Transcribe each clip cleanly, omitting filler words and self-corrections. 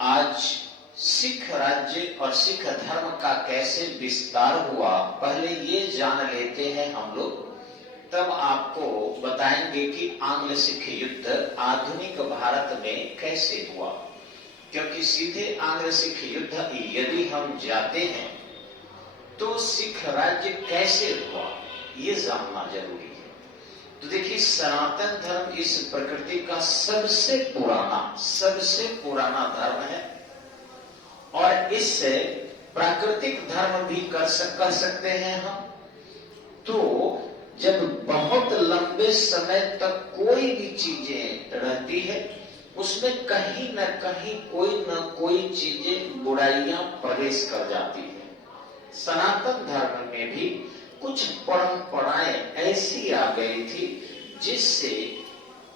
आज सिख राज्य और सिख धर्म का कैसे विस्तार हुआ, पहले ये जान लेते हैं हम लोग, तब आपको बताएंगे कि आंग्ल सिख युद्ध आधुनिक भारत में कैसे हुआ। क्योंकि सीधे आंग्ल सिख युद्ध यदि हम जाते हैं तो सिख राज्य कैसे हुआ ये जानना जरूरी है। तो देखिए, सनातन धर्म इस प्रकृति का सबसे पुराना धर्म है और इससे प्राकृतिक धर्म भी कर सकते हैं हम। तो जब बहुत लंबे समय तक कोई भी चीजें रहती है उसमें कहीं न कहीं कोई न कोई चीजें बुराइयां प्रवेश कर जाती है। सनातन धर्म में भी कुछ परंपराएं ऐसी आ गई थी जिससे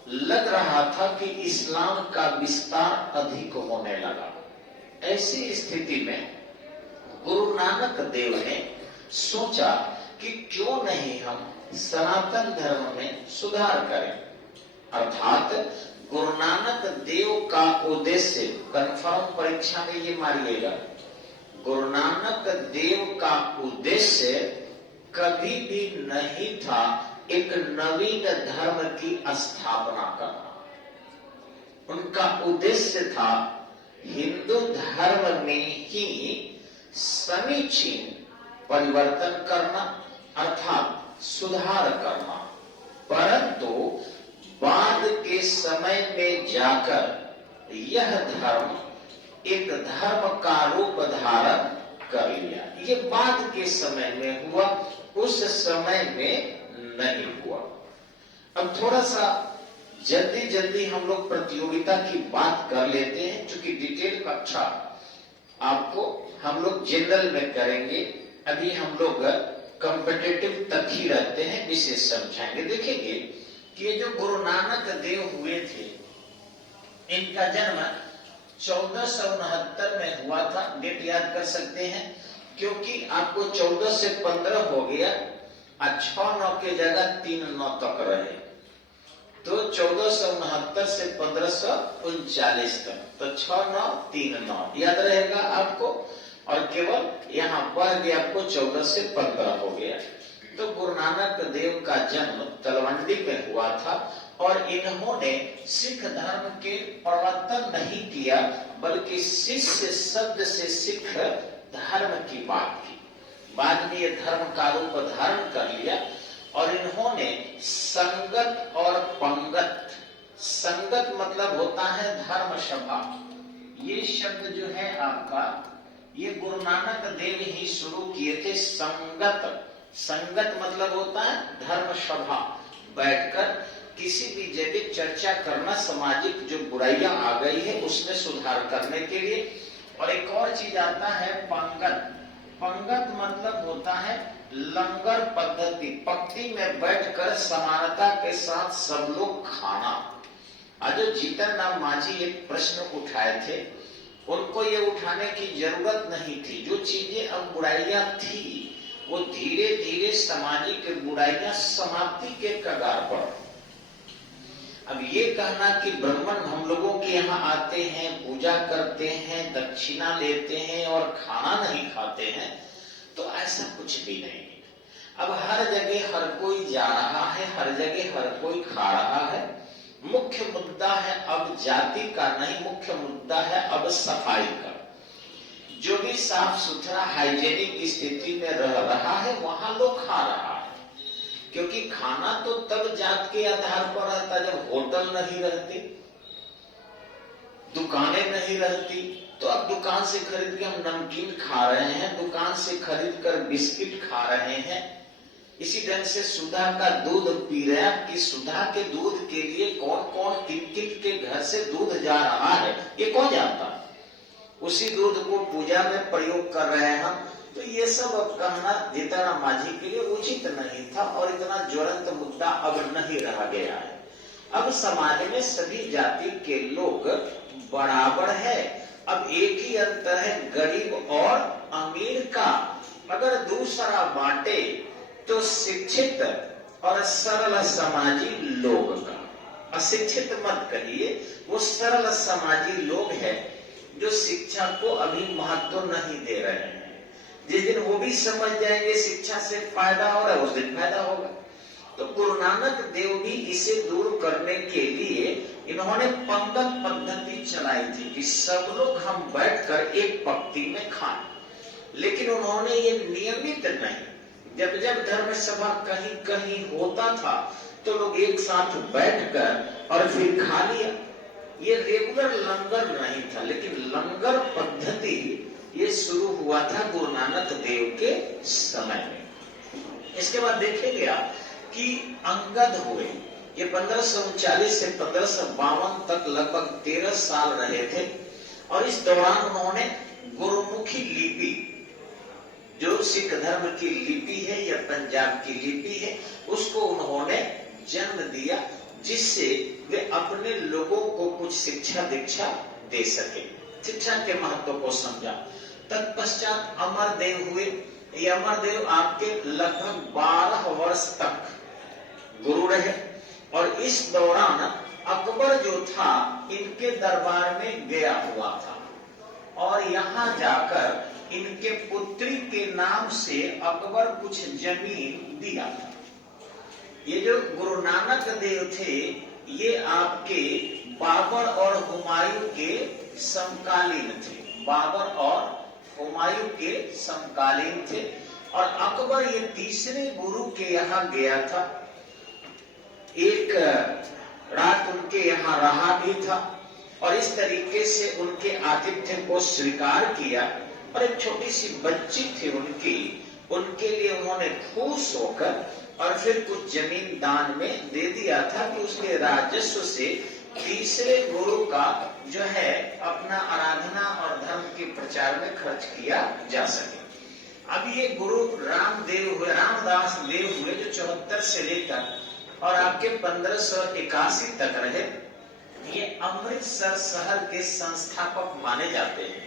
लग रहा था कि इस्लाम का विस्तार अधिक होने लगा। ऐसी स्थिति में गुरु नानक देव ने सोचा कि क्यों नहीं हम सनातन धर्म में सुधार करें। अर्थात गुरु नानक देव का उद्देश्य, कन्फर्म परीक्षा में ये मारिएगा, गुरु नानक देव का उद्देश्य कभी भी नहीं था एक नवीन धर्म की स्थापना करना। उनका उद्देश्य था हिंदू धर्म में ही समीचीन परिवर्तन करना, अर्थात सुधार करना। परंतु बाद के समय में जाकर यह धर्म एक धर्म का रूप धारण कर लिया। ये बाद के समय में हुआ, उस समय में नहीं हुआ। अब थोड़ा सा जल्दी हम लोग प्रतियोगिता की बात कर लेते हैं, क्योंकि डिटेल कक्षा आपको हम लोग जनरल में करेंगे। अभी हम लोग कॉम्पिटिटिव तक ही रहते हैं, विशेष समझाएंगे। देखेंगे कि ये जो गुरु नानक देव हुए थे, इनका जन्म 1469 में हुआ था। डेट याद कर सकते हैं, क्योंकि आपको 14 से 15 हो गया और 6-9 के जगह 3-9 तक रहे, तो 1469 से 1539 तक, तो 6-9-3-9 याद रहेगा आपको। और केवल यहाँ बढ़ गया आपको 14 से 15 हो गया। तो गुरु नानक देव का जन्म तलवंडी में हुआ था और इन्होंने सिख धर्म के प्रवर्तन नहीं किया, बल्कि शिष्य शब्द से सिख धर्म की बात की। बाद में ये धर्म का रूप धारण कर लिया और इन्होंने संगत और पंगत, संगत मतलब होता है धर्म सभा, ये शब्द जो है आपका, ये गुरु नानक देव ही शुरू किए थे। संगत मतलब होता है धर्म सभा, बैठकर किसी भी जगह चर्चा करना, सामाजिक जो बुराइयां आ गई है उसमें सुधार करने के लिए। और एक और चीज आता है पंगत। पंगत मतलब होता है लंगर पद्धति, पंक्ति में बैठकर समानता के साथ सब लोग खाना। आज जो जीतन राम मांझी एक प्रश्न उठाए थे, उनको ये उठाने की जरूरत नहीं थी। जो चीजें अब बुराइयां थी वो धीरे धीरे सामाजिक बुराइयां समाप्ति के कगार पर। अब ये कहना कि ब्राह्मण हम लोगों के यहाँ आते हैं, पूजा करते हैं, दक्षिणा लेते हैं और खाना नहीं खाते हैं, तो ऐसा कुछ भी नहीं। अब हर जगह हर कोई जा रहा है, हर जगह हर कोई खा रहा है। मुख्य मुद्दा है अब जाति का नहीं, मुख्य मुद्दा है अब सफाई का। जो भी साफ सुथरा हाइजेनिक स्थिति में रह रहा है वहां लोग खा रहा है। क्योंकि खाना तो तब जात के आधार पर रहता जब होटल नहीं रहती, दुकानें नहीं रहती। तो अब दुकान से खरीद के हम नमकीन खा रहे हैं, दुकान से खरीद कर बिस्किट खा रहे हैं। इसी ढंग से सुधा का दूध पी रहे हैं कि सुधा के दूध के लिए कौन कौन किन के घर से दूध जा रहा है ये कौन जानता। उसी दूध को पूजा में प्रयोग कर रहे हैं हम। तो ये सब अब कहना जीतन मांझी के लिए उचित नहीं था और इतना ज्वलंत मुद्दा अब नहीं रह गया है। अब समाज में सभी जाति के लोग बराबर है। अब एक ही अंतर है गरीब और अमीर का। अगर दूसरा बांटे तो शिक्षित और सरल समाजी लोग का। अशिक्षित मत कहिए, वो सरल समाजी लोग है जो शिक्षा को अभी महत्व नहीं दे रहे हैं। जिस दिन वो भी समझ जाएंगे शिक्षा से फायदा हो रहा है, उस दिन फायदा होगा। तो गुरु नानक देव भी इसे दूर करने के लिए इन्होंने पंगत पद्धति चलाई थी कि सब लोग हम बैठकर एक पंक्ति में खाएं। लेकिन उन्होंने ये नियमित नहीं, जब जब धर्म सभा कहीं कहीं होता था तो लोग एक साथ बैठकर और फिर खा लिया। ये रेगुलर लंगर नहीं था, लेकिन लंगर पद्धति ये शुरू हुआ था गुरु नानक देव के समय में। इसके बाद देखेंगे आप कि अंगद हुए, ये 1539 से 1552 तक लगभग 13 साल रहे थे। और इस दौरान उन्होंने गुरुमुखी लिपि, जो सिख धर्म की लिपि है या पंजाब की लिपि है, उसको उन्होंने जन्म दिया, जिससे वे अपने लोगों को कुछ शिक्षा दीक्षा दे सके, शिक्षा के महत्व को समझा। तत्पश्चात अमरदेव हुए। ये अमरदेव आपके लगभग 12 वर्ष तक गुरु रहे। और इस दौरान अकबर जो था इनके दरबार में गया हुआ था और यहाँ जाकर इनके पुत्री के नाम से अकबर कुछ जमीन दिया था। ये जो गुरु नानक देव थे ये आपके बाबर और हुमायूं के समकालीन थे, बाबर और हुमायूं के समकालीन थे। और अकबर ये तीसरे गुरु के यहाँ गया था, एक रात उनके यहाँ रहा भी था और इस तरीके से उनके आतिथ्य को स्वीकार किया। और एक छोटी सी बच्ची थी उनकी, उनके लिए उन्होंने खुश होकर और फिर कुछ जमीन दान में दे दिया था कि उसके राजस्व से तीसरे गुरु का जो है अपना आराधना और धर्म के प्रचार में खर्च किया जा सके। अब ये गुरु रामदेव हुए, रामदास देव हुए, जो 74 से लेकर और आपके 1581 तक रहे। ये अमृतसर शहर के संस्थापक माने जाते हैं।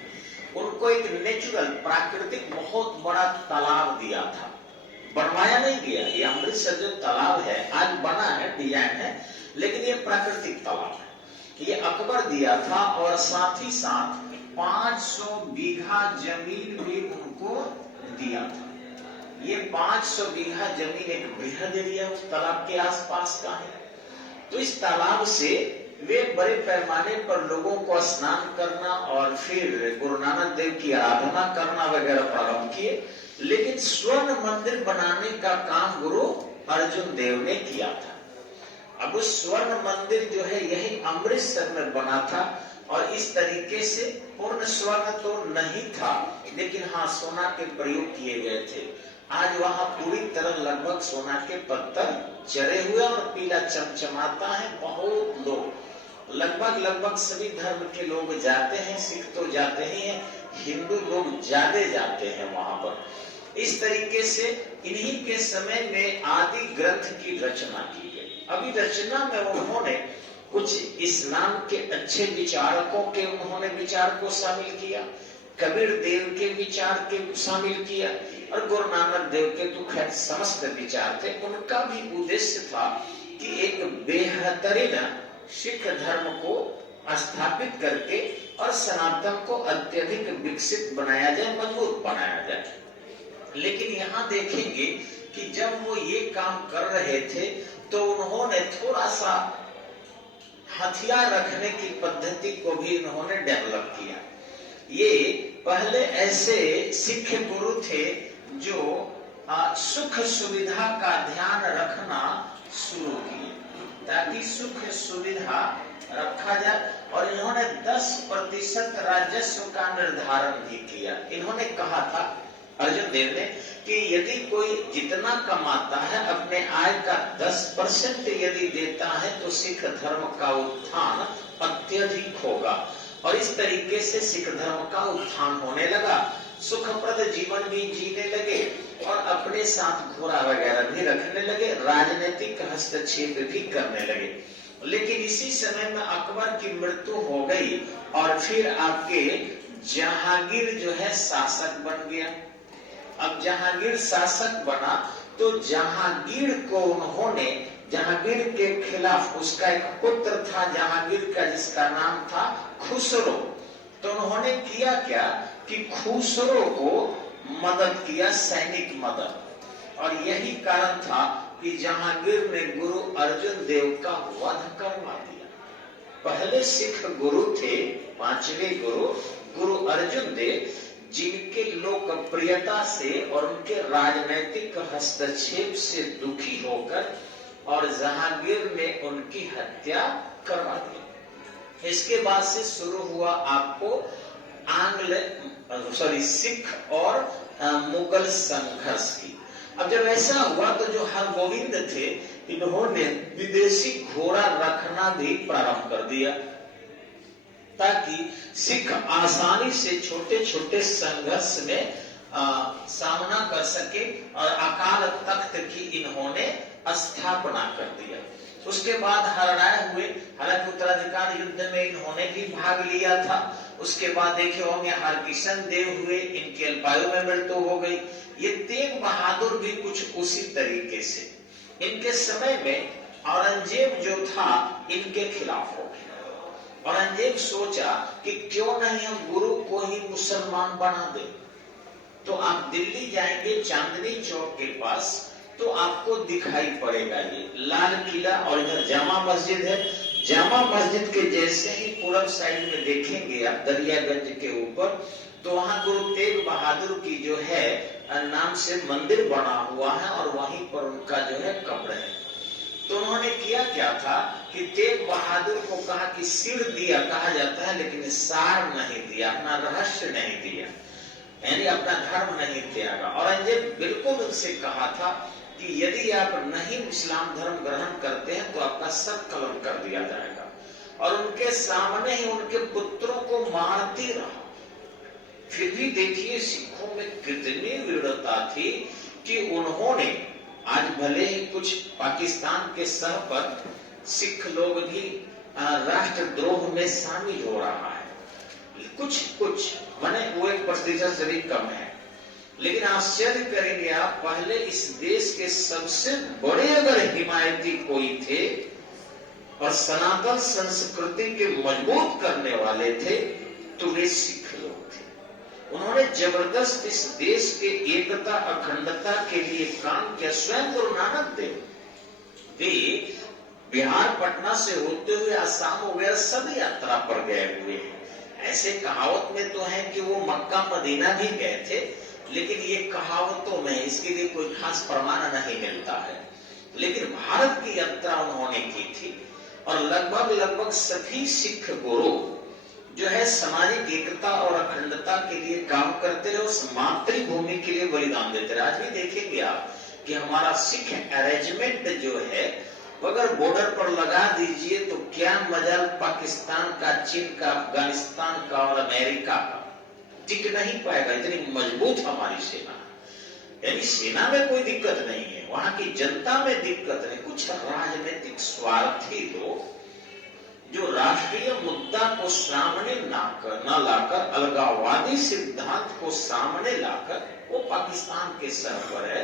उनको एक नेचुरल प्राकृतिक बहुत बड़ा तालाब दिया था, बनवाया नहीं गया। ये अमृतसर जो तालाब है आज बना है, डिजाइन है, लेकिन ये प्राकृतिक तालाब है। ये अकबर दिया था और साथ ही साथ 500 बीघा जमीन भी उनको दिया था। ये 500 बीघा जमीन एक बृहद एरिया उस तालाब के आसपास का है। तो इस तालाब से वे बड़े पैमाने पर लोगों को स्नान करना और फिर गुरु नानक देव की आराधना करना वगैरह प्रारंभ किए। लेकिन स्वर्ण मंदिर बनाने का काम गुरु अर्जुन देव ने किया था। अब उस स्वर्ण मंदिर जो है यही अमृतसर में बना था और इस तरीके से पूर्ण स्वर्ण तो नहीं था, लेकिन हाँ सोना के प्रयोग किए गए थे। आज वहां पूरी तरह लगभग सोना के पत्थर चढ़े हुए और पीला चमचमाता है। बहुत लोग लगभग सभी धर्म के लोग जाते हैं, सिख तो जाते ही हैं, हिंदू लोग ज्यादा जाते हैं वहां पर। इस तरीके से इन्हीं के समय में आदि ग्रंथ की रचना की गई। अभी रचना में उन्होंने कुछ इस्लाम के अच्छे विचारकों के उन्होंने विचार को शामिल किया, कबीर देव के विचार के शामिल किया और गुरु नानक देव के तो खैर समस्त विचार थे। उनका भी उद्देश्य था कि एक बेहतरीन सिख धर्म को स्थापित करके और सनातन को अत्यधिक विकसित बनाया जाए, मजबूत बनाया जाए। लेकिन यहाँ देखेंगे कि जब वो ये काम कर रहे थे तो उन्होंने थोड़ा सा हथियार रखने की पद्धति को भी उन्होंने डेवलप किया। ये पहले ऐसे सिख गुरु थे जो सुख सुविधा का ध्यान रखना शुरू किए ताकि सुख सुविधा रखा जाए। और इन्होंने 10% राजस्व का निर्धारण भी किया। इन्होंने कहा था अर्जुन देव ने कि यदि कोई जितना कमाता है अपने आय का 10% यदि देता है तो सिख धर्म का उत्थान अत्यधिक होगा। और इस तरीके से सिख धर्म का उत्थान होने लगा, सुखप्रद जीवन भी जीने लगे और अपने साथ घोड़ा वगैरह भी रखने लगे, राजनीतिक हस्तक्षेप भी करने लगे। लेकिन इसी समय में अकबर की मृत्यु हो गई और फिर आपके जहांगीर जो है शासक बन गया। अब जहांगीर शासक बना तो जहांगीर को उन्होंने जहांगीर के खिलाफ, उसका एक पुत्र था जहांगीर का जिसका नाम था खुसरो, तो उन्होंने किया क्या कि खुसरो को मदद किया, सैनिक मदद। और यही कारण था कि जहांगीर ने गुरु अर्जुन देव का वध करवा दिया। पहले सिख गुरु थे, पांचवें गुरु गुरु अर्जुन देव, जिनके लोकप्रियता से और उनके राजनीतिक हस्तक्षेप से दुखी होकर और जहांगीर ने उनकी हत्या करवा दी। इसके बाद से शुरू हुआ आपको सिख और मुगल संघर्ष की। अब जब ऐसा हुआ तो जो हरगोविंद थे, इन्होंने विदेशी घोड़ा रखना भी प्रारंभ कर दिया, ताकि सिख आसानी से छोटे छोटे संघर्ष में सामना कर सके। और अकाल तख्त की इन्होंने स्थापना कर दिया। उसके बाद हरराय हुए, हालांकि उत्तराधिकार युद्ध में इन्होंने भी भाग लिया था। उसके बाद देखे होंगे हरकिशन देव हुए, इनकी अल्पायु में मृत्यु हो गई। ये तेग बहादुर भी कुछ उसी तरीके से। इनके समय में औरंगजेब जो था इनके खिलाफ हो गया। औरंगजेब सोचा कि क्यों नहीं हम गुरु को ही मुसलमान बना दे। तो आप दिल्ली जाएंगे चांदनी चौक के पास तो आपको दिखाई पड़ेगा ये लाल किला, और इधर जामा मस्जिद है। जामा मस्जिद के जैसे ही पूरब साइड में देखेंगे आप दरियागंज के ऊपर, तो वहां गुरु तेग बहादुर की जो है नाम से मंदिर बना हुआ है और वहीं पर उनका जो है कब्र है। तो उन्होंने किया क्या था कि तेग बहादुर को कहा कि सिर दिया कहा जाता है, लेकिन सार नहीं दिया, अपना रहस्य नहीं दिया, यानी अपना धर्म नहीं त्यागा। औरंगजेब बिल्कुल उनसे कहा था कि यदि आप नहीं इस्लाम धर्म ग्रहण करते हैं तो आपका सर कलम कर दिया जाएगा। और उनके सामने ही उनके पुत्रों को मारती रहा। फिर भी देखिए सिखों में कितनी विरता थी कि उन्होंने, आज भले ही कुछ पाकिस्तान के सह पर सिख लोग भी राष्ट्रद्रोह में शामिल हो रहा है, कुछ माने वो 1% से भी कम है, लेकिन आश्चर्य करेंगे आप, पहले इस देश के सबसे बड़े अगर हिमायती कोई थे और सनातन संस्कृति के मजबूत करने वाले थे तो वे सिख लोग थे। उन्होंने जबरदस्त इस देश के एकता अखंडता के लिए काम किया। स्वयं गुरु नानक देव वे बिहार पटना से होते हुए आसाम वगैरह सब यात्रा पर गए हुए हैं। ऐसे कहावत में तो है कि वो मक्का मदीना भी गए थे, लेकिन ये कहावतों में इसके लिए कोई खास प्रमाण नहीं मिलता है। लेकिन भारत की यात्रा उन्होंने की थी और लगभग सभी सिख गुरु जो है सामाजिक एकता और अखंडता के लिए काम करते रहे, उस मातृभूमि के लिए बलिदान देते रहे। आज भी देखेंगे आप कि हमारा सिख अरेंजमेंट जो है अगर बॉर्डर पर लगा दीजिए तो क्या मजा पाकिस्तान का, चीन का, अफगानिस्तान का और अमेरिका का, टिक नहीं पाएगा। इतनी मजबूत हमारी सेना, यानी सेना में कोई दिक्कत नहीं है, वहां की जनता में दिक्कत नहीं। कुछ राजनीतिक स्वार्थी लोग जो राष्ट्रीय मुद्दा को सामने न लाकर, अलगाववादी सिद्धांत को सामने लाकर वो पाकिस्तान के सर पर है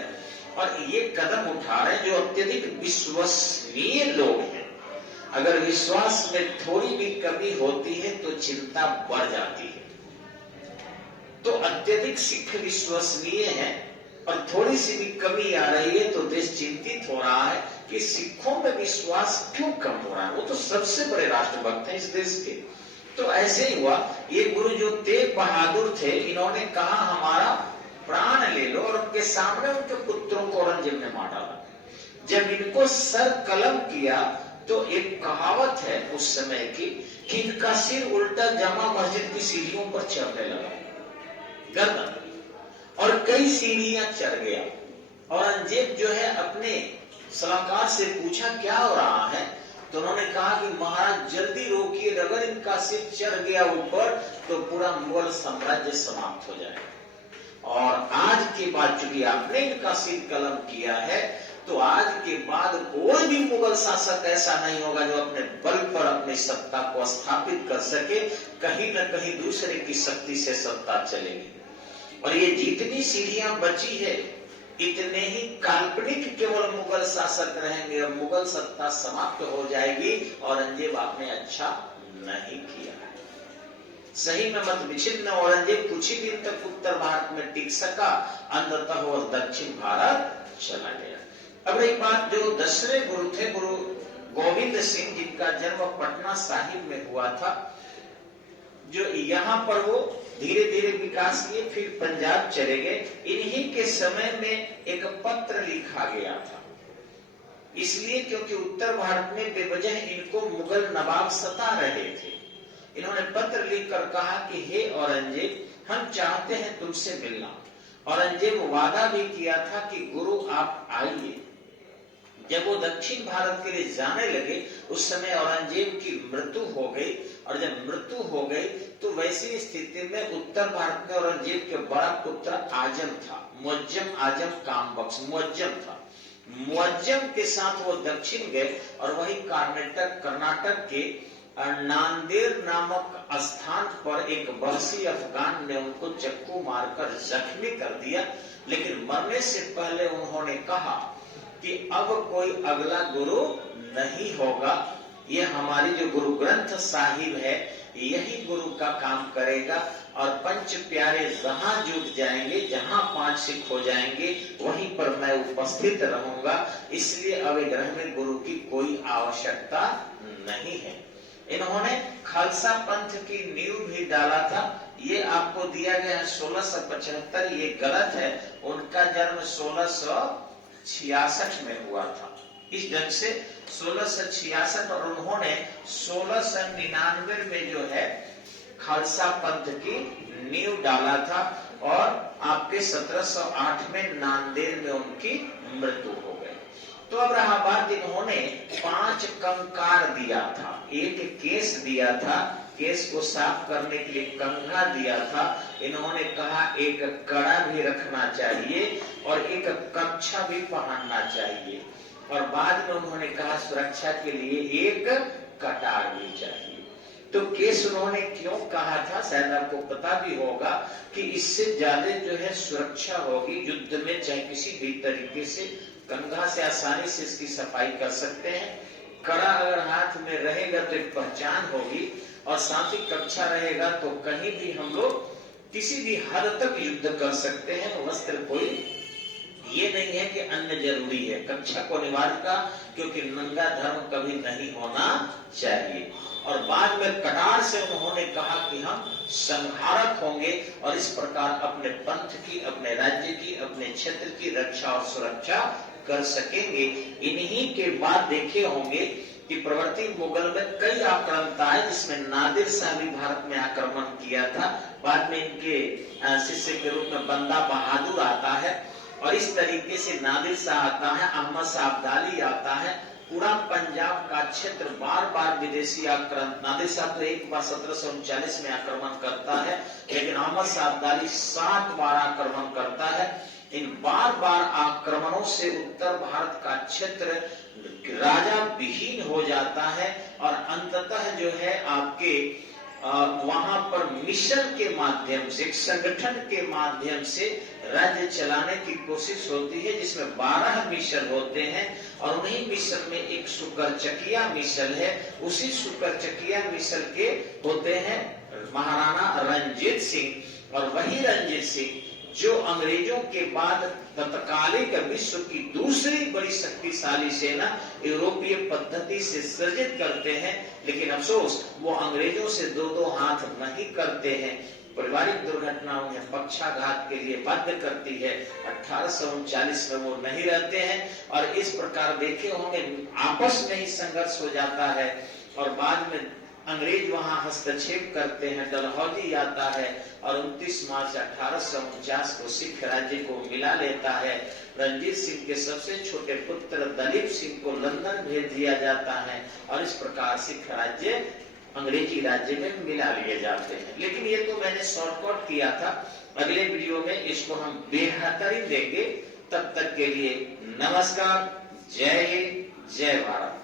और ये कदम उठा रहे हैं जो अत्यधिक विश्वसनीय लोग हैं। अगर विश्वास में थोड़ी भी कमी होती है तो चिंता बढ़ जाती है। तो अत्यधिक सिख विश्वसनीय है और थोड़ी सी भी कमी आ रही है तो देश चिंतित हो रहा है कि सिखों में विश्वास क्यों कम हो रहा है। वो तो सबसे बड़े राष्ट्रभक्त हैं इस देश के। तो ऐसे ही हुआ, ये गुरु जो तेग बहादुर थे, इन्होंने कहा हमारा प्राण ले लो, और उनके सामने उनके पुत्रों को औरंगजेब ने मार डाला। जब इनको सर कलम किया तो एक कहावत है उस समय की कि इनका सिर उल्टा जामा मस्जिद की सीढ़ियों पर चढ़ने लगा, गर्दन, और कई सीढ़ियां चढ़ गया। औरंगजेब जो है अपने सलाहकार से पूछा क्या हो रहा है, तो उन्होंने कहा कि महाराज जल्दी रोकिए, अगर इनका सिर चढ़ गया ऊपर तो पूरा मुगल साम्राज्य समाप्त हो जाएगा। और आज के बाद चूंकि आपने इनका सिर कलम किया है तो आज के बाद कोई भी मुगल शासक ऐसा नहीं होगा जो अपने बल पर अपनी सत्ता को स्थापित कर सके। कहीं न कहीं दूसरे की शक्ति से सत्ता चलेगी। और ये जितनी सीढ़ियां बची है इतने ही काल्पनिक केवल मुगल शासक रहेंगे और मुगल सत्ता समाप्त हो जाएगी। औरंगजेब आपने अच्छा नहीं किया। सही में मत विच्छिन्न औरंगजेब कुछ ही दिन तक उत्तर भारत में टिक सका, अंततः वो दक्षिण भारत चला गया। अब रही बात जो दसवें गुरु थे, गुरु गोविंद सिंह, जिनका जन्म पटना साहिब में हुआ था, जो यहाँ पर वो धीरे धीरे विकास किए, फिर पंजाब चले गए। इन्हीं के समय में एक पत्र लिखा गया था, इसलिए क्योंकि उत्तर भारत में बेवजह इनको मुगल नवाब सता रहे थे। इन्होंने पत्र लिखकर कहा कि हे औरंगजेब, हम चाहते हैं तुमसे मिलना। औरंगजेब वादा भी किया था कि गुरु आप आइए। जब वो दक्षिण भारत के लिए जाने लगे उस समय औरंगजेब की मृत्यु हो गई, और जब मृत्यु हो गई तो वैसी स्थिति में उत्तर भारत में औरंगजेब के बड़ा पुत्र आजम था, मुअज्जम आजम कामबख्श मुअज्जम था। मुअज्जम के साथ वो दक्षिण गए और वही कर्नाटक के नांदेड़ नामक स्थान पर एक बरसी अफगान ने उनको चक्कू मारकर जख्मी कर दिया। लेकिन मरने से पहले उन्होंने कहा कि अब कोई अगला गुरु नहीं होगा, ये हमारी जो गुरु ग्रंथ साहिब है यही गुरु का काम करेगा, और पंच प्यारे जहां जुट जाएंगे, जहां 5 सिख हो जाएंगे, वहीं पर मैं उपस्थित रहूंगा। इसलिए अवग्रह में गुरु की कोई आवश्यकता नहीं है। इन्होंने खालसा पंथ की नींव भी डाला था। ये आपको दिया गया है 1675, ये गलत है। उनका जन्म 1666 में हुआ था। इस ढंग से 1666 और उन्होंने 1699 में जो है खालसा पंथ की नींव डाला था, और आपके 1708 में नांदेड़ में उनकी मृत्यु हो गई। तो अब रहा बात, इन्होंने 5 कंकार दिया था, एक केस दिया था, केस को साफ करने के लिए कंघा दिया था। इन्होंने कहा एक कड़ा भी रखना चाहिए और एक कच्छा भी पहनना चाहिए, और बाद में उन्होंने कहा सुरक्षा के लिए एक कटार भी चाहिए। तो केस उन्होंने क्यों कहा था, शायद आपको पता भी होगा कि इससे ज्यादा जो है सुरक्षा होगी युद्ध में, चाहे किसी भी तरीके से। कंघा से आसानी से इसकी सफाई कर सकते हैं, कड़ा अगर हाथ में रहेगा तो एक पहचान होगी, और साथ ही कच्छा रहेगा तो कहीं भी हम लोग किसी भी हद तक युद्ध कर सकते हैं। वस्त्र कोई ये नहीं है कि अन्य जरूरी है, कच्छा को अनिवार्य का, क्योंकि नंगा धर्म कभी नहीं होना चाहिए। और बाद में कटार से उन्होंने कहा कि हम संहारक होंगे, और इस प्रकार अपने पंथ की, अपने राज्य की, अपने क्षेत्र की रक्षा और सुरक्षा कर सकेंगे। इन्हीं के बाद देखे होंगे कि प्रवर्ती मुगल में कई आक्रांता है, जिसमें नादिर शाह भी भारत में आक्रमण किया था। बाद में इनके शिष्य के रूप में बंदा बहादुर आता है, और इस तरीके से नादिर शाह आता है, अहमद शाह अब्दाली आता है। पूरा पंजाब का क्षेत्र बार बार विदेशी आक्रमण, नादिर शाह तो एक बार 1739 में आक्रमण करता है, लेकिन अहमद शाह अब्दाली 7 बार आक्रमण करता है। इन बार बार आक्रमणों से उत्तर भारत का क्षेत्र राजा विहीन हो जाता है, और अंततः जो है आपके वहां पर मिशन के माध्यम से, एक संगठन के माध्यम से राज्य चलाने की कोशिश होती है, जिसमें 12 मिशन होते हैं, और उन्हीं मिशन में एक सुकरचकिया मिशन है। उसी सुकरचकिया मिशन के होते हैं महाराणा रणजीत सिंह, और वही रणजीत सिंह जो अंग्रेजों के बाद तत्कालिक विश्व की दूसरी बड़ी शक्तिशाली सेना यूरोपीय पद्धति से सृजित करते हैं। लेकिन अफसोस वो अंग्रेजों से 2-2 हाथ नहीं करते हैं। पारिवारिक दुर्घटना उन्हें पक्षाघात के लिए बाध्य करती है। 1839 में वो नहीं रहते हैं, और इस प्रकार देखे होंगे आपस में ही संघर्ष हो जाता है, और बाद में अंग्रेज वहां हस्तक्षेप करते हैं। डलहौजी आता है और 29 मार्च 1849 को सिख राज्य को मिला लेता है। रणजीत सिंह के सबसे छोटे पुत्र दलीप सिंह को लंदन भेज दिया जाता है, और इस प्रकार सिख राज्य अंग्रेजी राज्य में मिला लिए जाते हैं। लेकिन ये तो मैंने शॉर्टकट किया था, अगले वीडियो में इसको हम बेहतरीन देंगे। तब तक के लिए नमस्कार, जय हिंद, जय भारत।